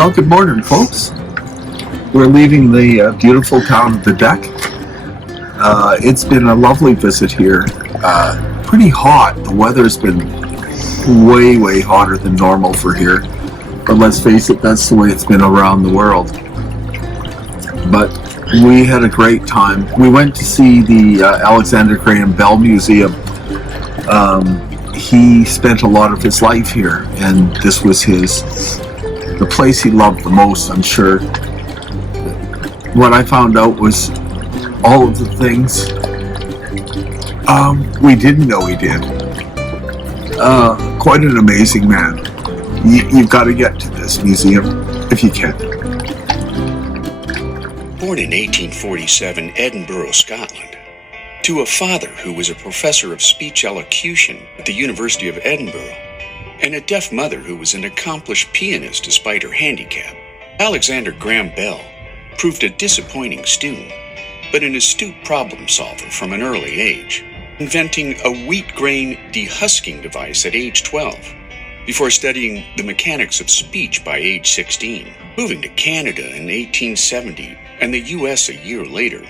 Well, good morning, folks. We're leaving the beautiful town of Baddeck. It's been a lovely visit here. Pretty hot. The weather's been way, way hotter than normal for here. But let's face it, that's the way it's been around the world. But we had a great time. We went to see the Alexander Graham Bell Museum. He spent a lot of his life here, and this was the place he loved the most, I'm sure. What I found out was all of the things we didn't know he did. Quite an amazing man. You've got to get to this museum if you can. Born in 1847, Edinburgh, Scotland, to a father who was a professor of speech elocution at the University of Edinburgh, and a deaf mother who was an accomplished pianist despite her handicap, Alexander Graham Bell proved a disappointing student, but an astute problem solver from an early age, inventing a wheat grain dehusking device at age 12, before studying the mechanics of speech by age 16. Moving to Canada in 1870 and the US a year later,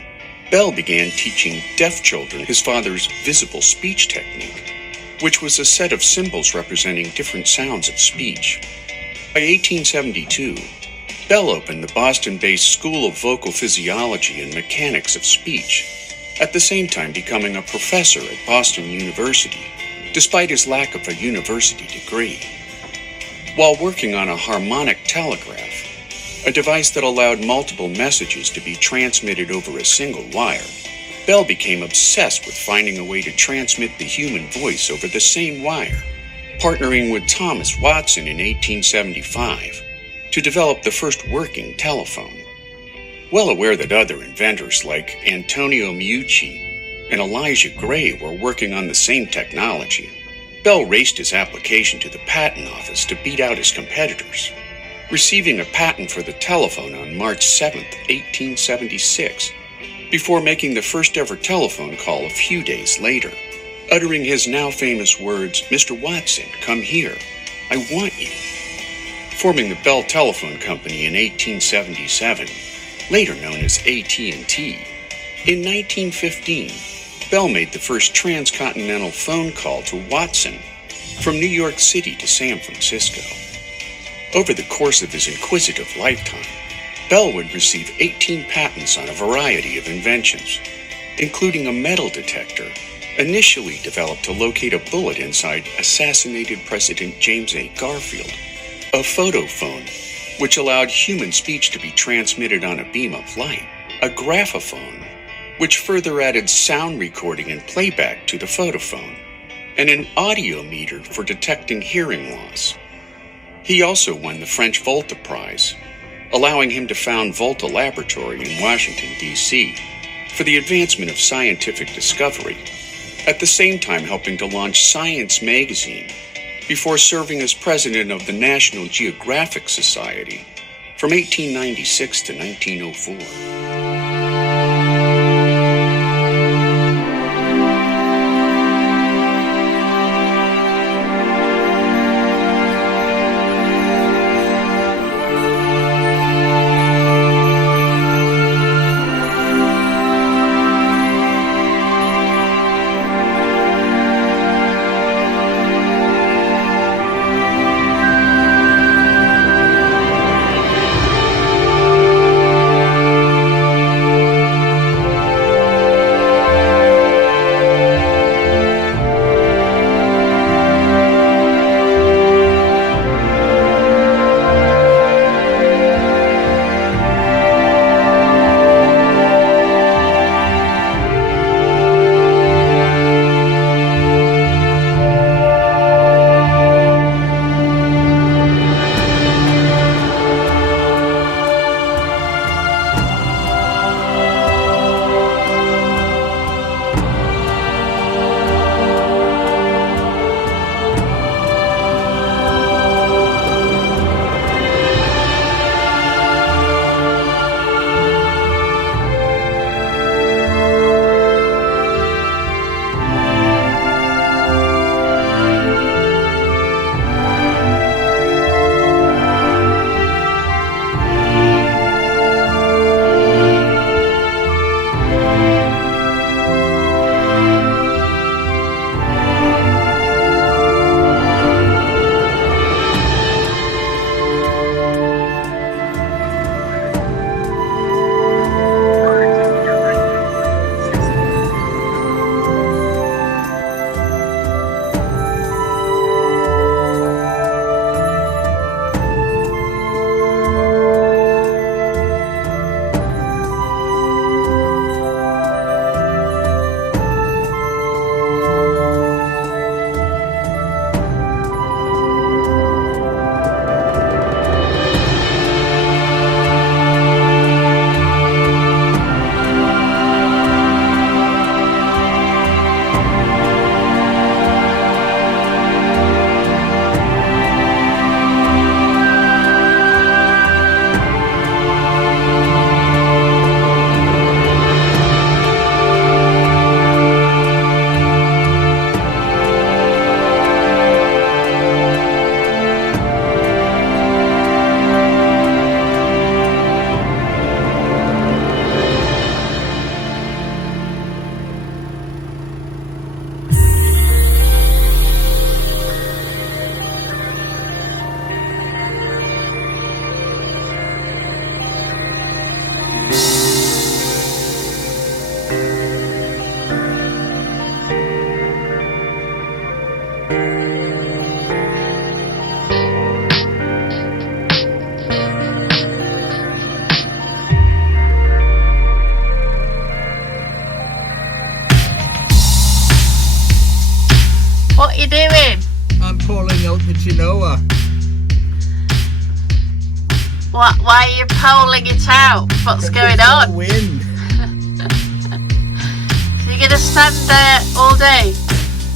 Bell began teaching deaf children his father's visible speech technique, which was a set of symbols representing different sounds of speech. By 1872, Bell opened the Boston-based School of Vocal Physiology and Mechanics of Speech, at the same time becoming a professor at Boston University, despite his lack of a university degree. While working on a harmonic telegraph, a device that allowed multiple messages to be transmitted over a single wire, Bell became obsessed with finding a way to transmit the human voice over the same wire, partnering with Thomas Watson in 1875 to develop the first working telephone. Well aware that other inventors like Antonio Meucci and Elijah Gray were working on the same technology, Bell raced his application to the patent office to beat out his competitors, receiving a patent for the telephone on March 7, 1876, before making the first ever telephone call a few days later, uttering his now famous words, "Mr. Watson, come here, I want you," forming the Bell Telephone Company in 1877, later known as AT&T. In 1915, Bell made the first transcontinental phone call to Watson from New York City to San Francisco. Over the course of his inquisitive lifetime, Bell would receive 18 patents on a variety of inventions, including a metal detector, initially developed to locate a bullet inside assassinated President James A. Garfield, a photophone, which allowed human speech to be transmitted on a beam of light, a graphophone, which further added sound recording and playback to the photophone, and an audiometer for detecting hearing loss. He also won the French Volta Prize, allowing him to found Volta Laboratory in Washington, D.C., for the advancement of scientific discovery, at the same time helping to launch Science magazine, before serving as president of the National Geographic Society from 1896 to 1904. out the Genoa. What? Why are you poling it out? What's going on? Wind. So you're going to stand there all day?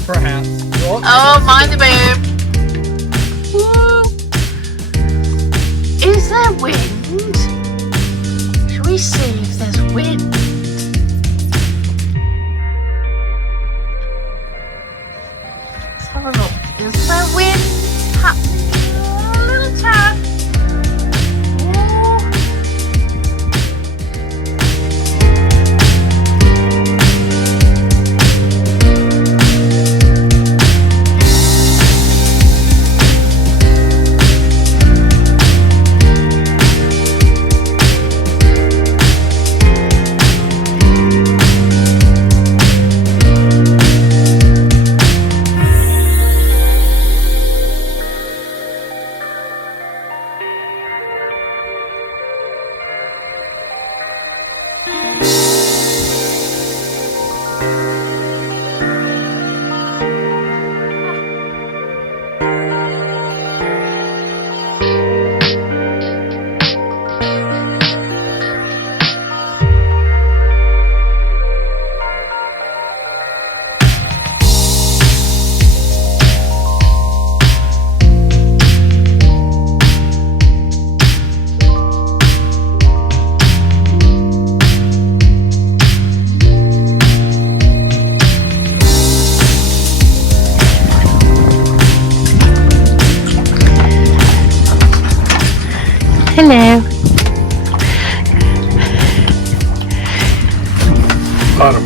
Perhaps. Oh, mind the boom. Woo. Is there wind? Shall we see if there's wind? Let's have a look. Is there wind happening? A little tad. Hello. Got him.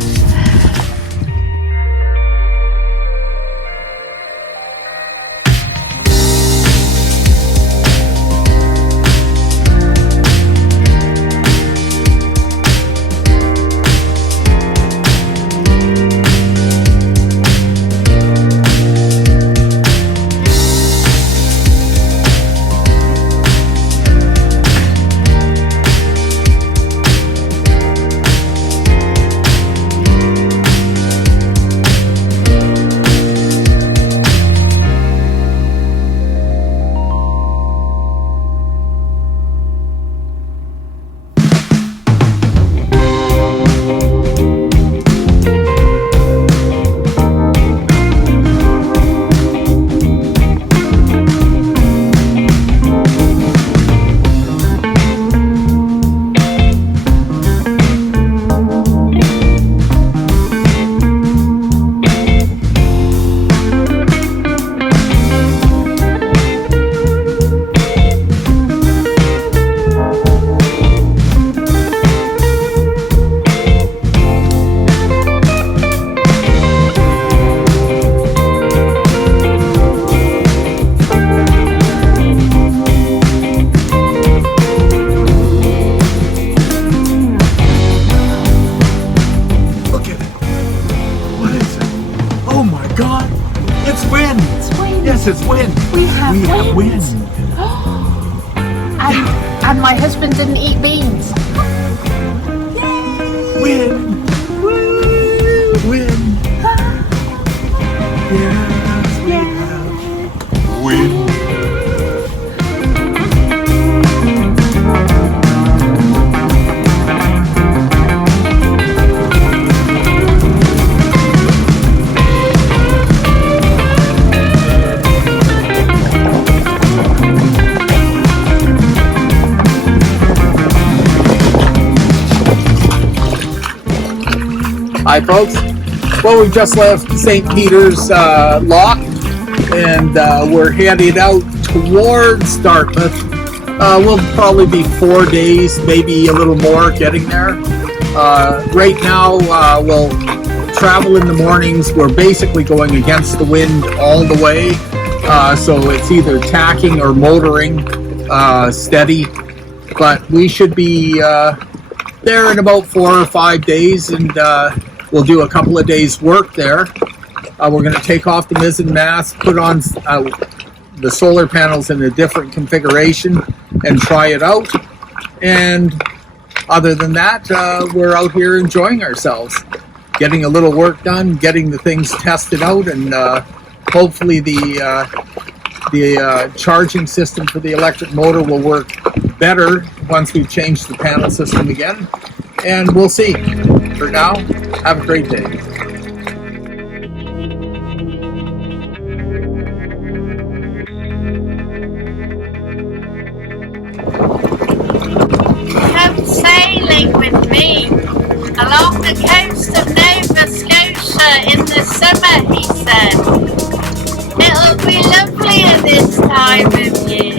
It's wind. We have wind. And my husband didn't eat beans. Wind. Woo. Wind. Yes, we have wind. Hi folks, well we just left St. Peter's Lock and we're headed out towards Dartmouth. We'll probably be 4 days, maybe a little more getting there. Right now we'll travel in the mornings. We're basically going against the wind all the way, so it's either tacking or motoring steady, but we should be there in about 4 or 5 days, and we'll do a couple of days work there. We're going to take off the mizzen mast, put on the solar panels in a different configuration and try it out. And other than that, we're out here enjoying ourselves, getting a little work done, getting the things tested out, and hopefully the The charging system for the electric motor will work better once we change the panel system again. And we'll see. For now, have a great day. Come sailing with me along the coast of Nova Scotia in the summer, he said. It'll be lovelier this time of year.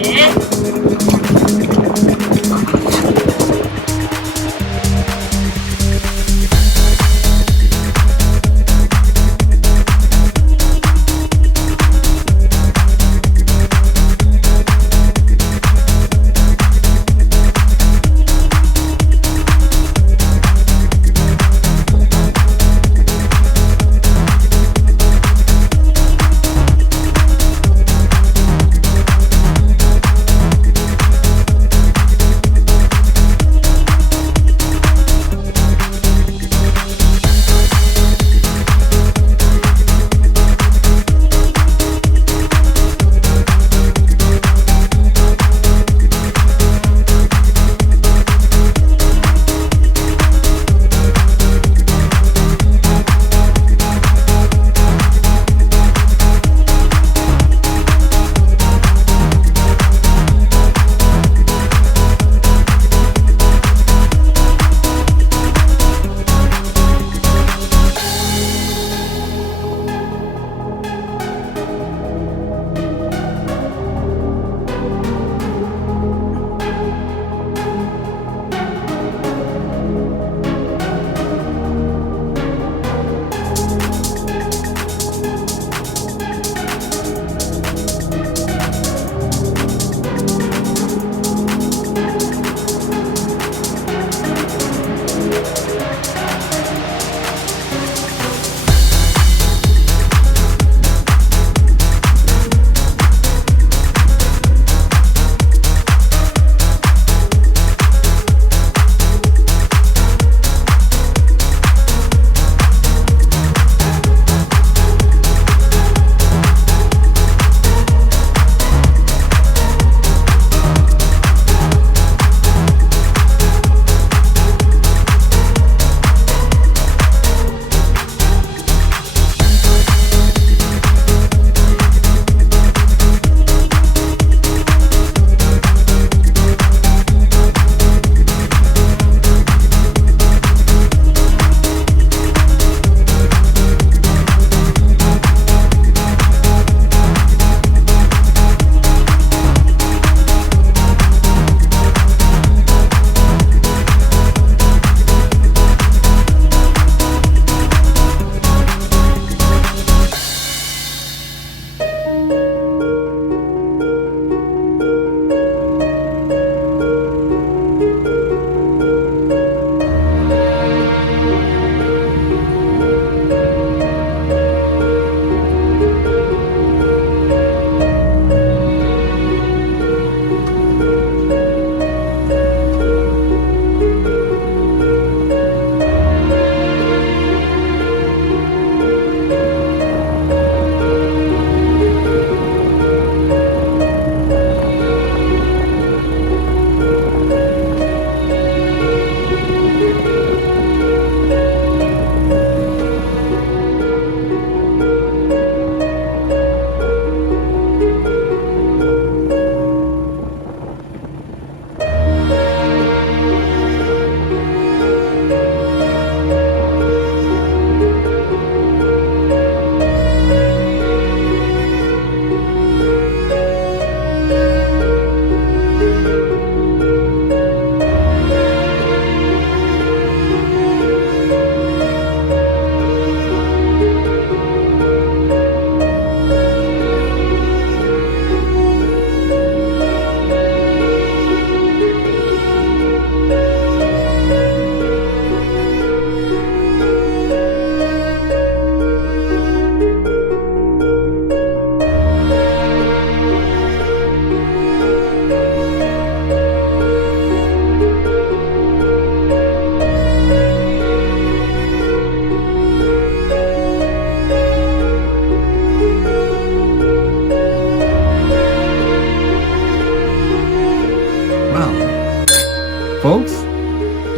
Folks,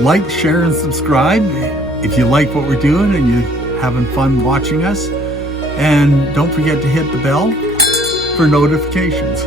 like, share, and subscribe if you like what we're doing and you're having fun watching us. And don't forget to hit the bell for notifications.